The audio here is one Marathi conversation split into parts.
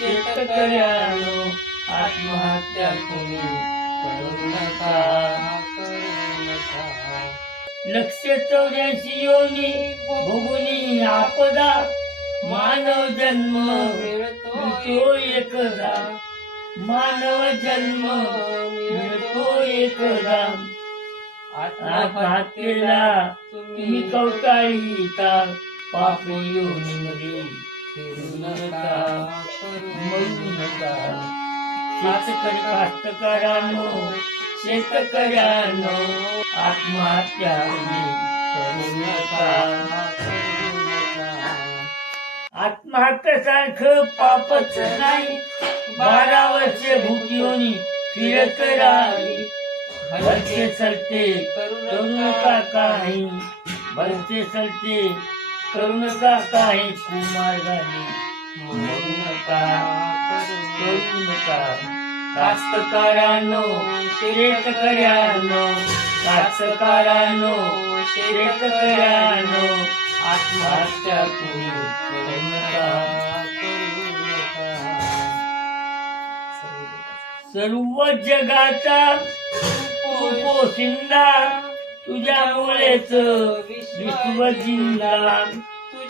शेतकऱ्यानो आत्महत्या कोणी करू नका. करू नका लक्ष चौऱ्याऐंशी योनी भोगुनी आपदा मानव जन्म मिळतो एकदा. मानव जन्म मिळतो एकदा. आत्महत्येला तुम्ही कवटाळी का पाप योनीमध्ये फिरू नका. मरू नका शेतकरी कास्तकारांनो शेतकऱ्यांनो आत्महत्या करू नका. आत्महत्येसारखं पापच नाही. बारा वर्षे भूतीयोनी फिरत राहिली भरते सरते करू नका काही. भरते सरते करू नका काही. कुमार्गाने मरू नका करू नका कास्तकारांनो शेतकऱ्यांनो कास्तकारांनो शेतकऱ्यांनो आत्महत्या कोणी करू नका करू नका. सर्व जगाचा पोशिंदा तुझ्यामुळेच विश्व जिंदा.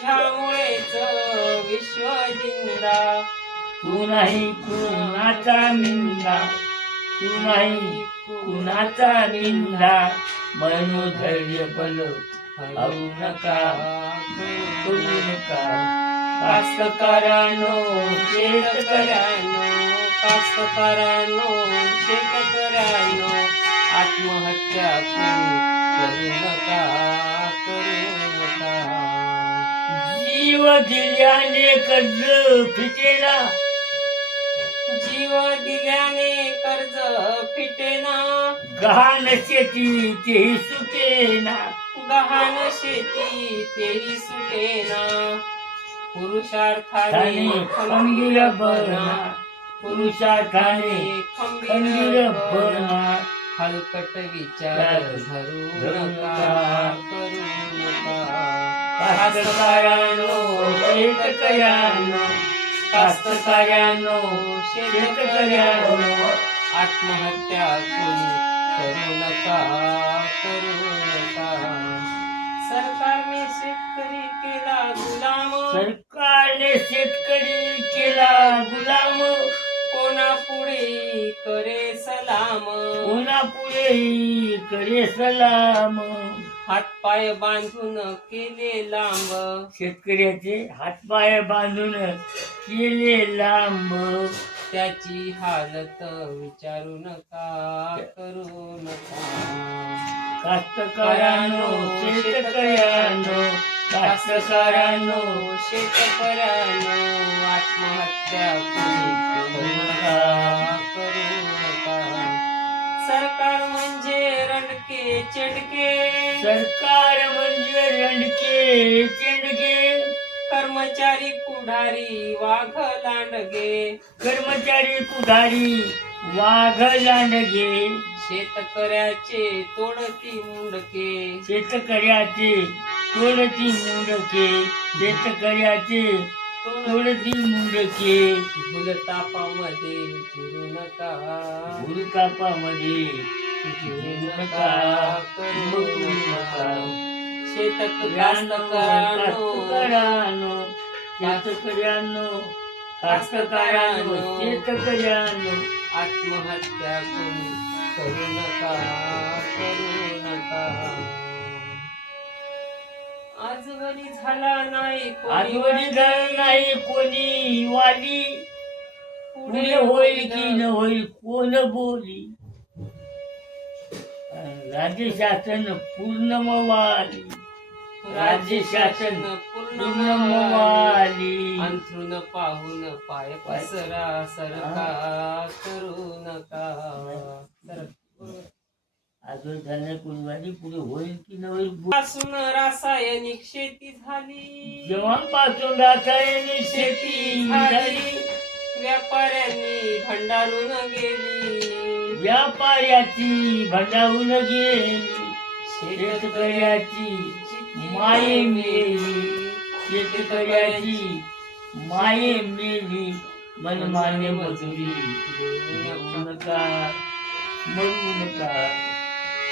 तुझ्यामुळेच विश्व जिंदा. तू नाही कुणाचा निंदा. तू नाही कुणाचा निंदा. मनोधैर्य बल हवू नका. करू नका. कास्तकारांनो शेतकऱ्यांनो कास्तकारांनो शेतकऱ्यांनो आत्महत्या कोणी करू नका. जीव दिल्याने कर्ज फिटेना. जीव दिल्याने कर्ज फिटेना. गहाण शेती तेही सुटेना. गहाण शेती तेही सुटेना. पुरुषार्थाने बना. पुरुषार्थाने बना. हलकट विचार धरू नका. करू नका. कास्तकारांनो शेतकऱ्यांनो कास्तकारांनो शेतकऱ्यांनो आत्महत्या कोणी करू नका करू नका. सरकारने शेतकरी केला गुलाम सरकारने शेतकरी केला गुलाम. कोणा पुढे करे सलाम? कोणा पुढे करे सलाम? हातपाय बांधून केले लांब. शेतकऱ्याचे हातपाय बांधून केले लांब. त्याची हालत विचारू नका करू नका? कास्तकारांनो शेतकऱ्यांनो कास्तकारांनो. शेतकऱ्यांनो आत्महत्या करू नका? सरकार म्हणजे रणके चेंडके कर्मचारी पुढारी वाघ लांडगे कर्मचारी पुढारी वाघ लांडगे शेतकऱ्याचे तोडती मुंडके. शेतकऱ्याचे तोडती मुंडके. शेतकऱ्याचे तोडती मुंडके. भूलतापामध्ये फिरू नका. भूलतापामध्ये करू शेतकऱ्यांनो कास्तकारांनो शेतकऱ्यांनो आत्महत्या कोणी करू नका करू नका आजवरी झाला नाही कोणी आजवडी झालं नाही कोणी वाली. पुढे होईल की न होईल कोण बोली? राज्य शासन पूर्ण वाली राज्य शासन पूर्ण पूर्ण वाली अंथरून पाहून पाय पसरा सरका करू नका. अजून झालं कोणी वाली पुढे होईल की न होईल पासून रासायनिक शेती झाली. जेव्हापासून रासायनिक शेती झाली. व्यापाऱ्यांनी भंडारून गेली. व्यापाऱ्याची भंडावून गेली. शेतकऱ्याची माये मेली. शेतकऱ्याची माये मेली. मनमान्य मजुरी. देऊ नका मरू नका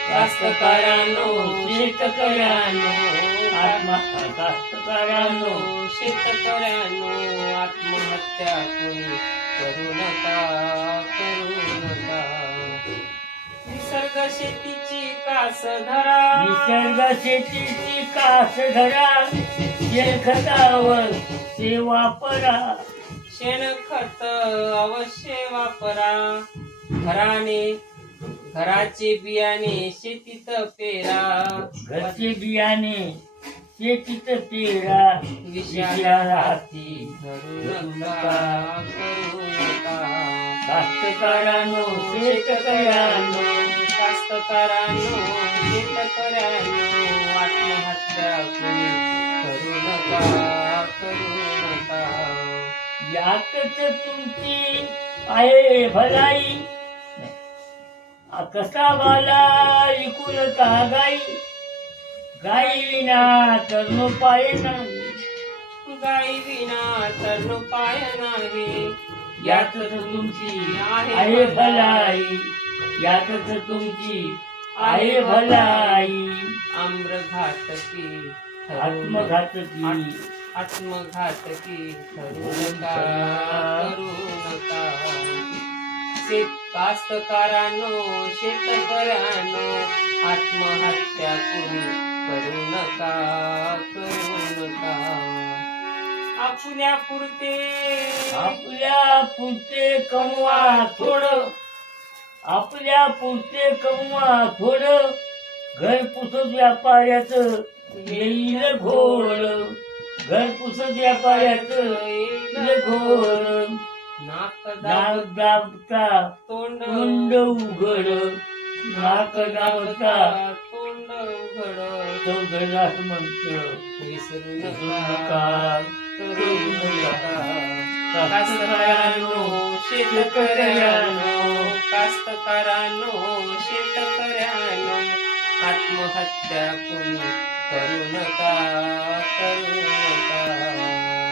कास्तकारांनो शेतकऱ्यांनो आत्मा कास्तकारांनो शेतकऱ्यांनो आत्महत्या कोणी करू नका करू नका निसर्ग शेतीची कास धरा. निसर्ग शेतीची कास धरा. शेणखतावर सेवा परा शेणखत अवश्य वापरा. घराने घराचे बियाणे शेतीत पेरा. घरचे बियाणे शेतीत पेरा विषयाला हाती धरू नका करू नका कास्तकारांनो शेतकऱ्यांनो कास्तकारांनो शेतकऱ्यांनो आत्महत्या करू नका करू नका यातच तुमची आहे भलाई. कसा बाला इकून का गाई? गाई विना तर नो पाय नाही. गाई विना तर पाय नाही. यातच तुमची आहे भलाई. यातच तुमची आहे भलाई. आम्रघातकी आत्मघातकी. आत्मघातकी ठरू नका करू नका. शेत कास्तकारानो शेतकऱ्यानो आत्महत्या कोणी करू नका करू नका. आपल्या पुरते आपल्या पुरते कमवा थोडं. आपल्या पुरते कमवा थोडं. घर पुसत व्यापाऱ्याचं येईल घोळ. घर पुसत व्यापाऱ्याचं येईल घोळ. नाक नाक दाब दाबता तोंड तोंड उघड नाक दाबता तोंड उघड. चौघडास म्हणत विसरू नका नका करू नका कास्तकारांनो शेतकऱ्यांनो कास्तकारांनो शेतकऱ्यांनो आत्महत्या कोणी करू नका करू नका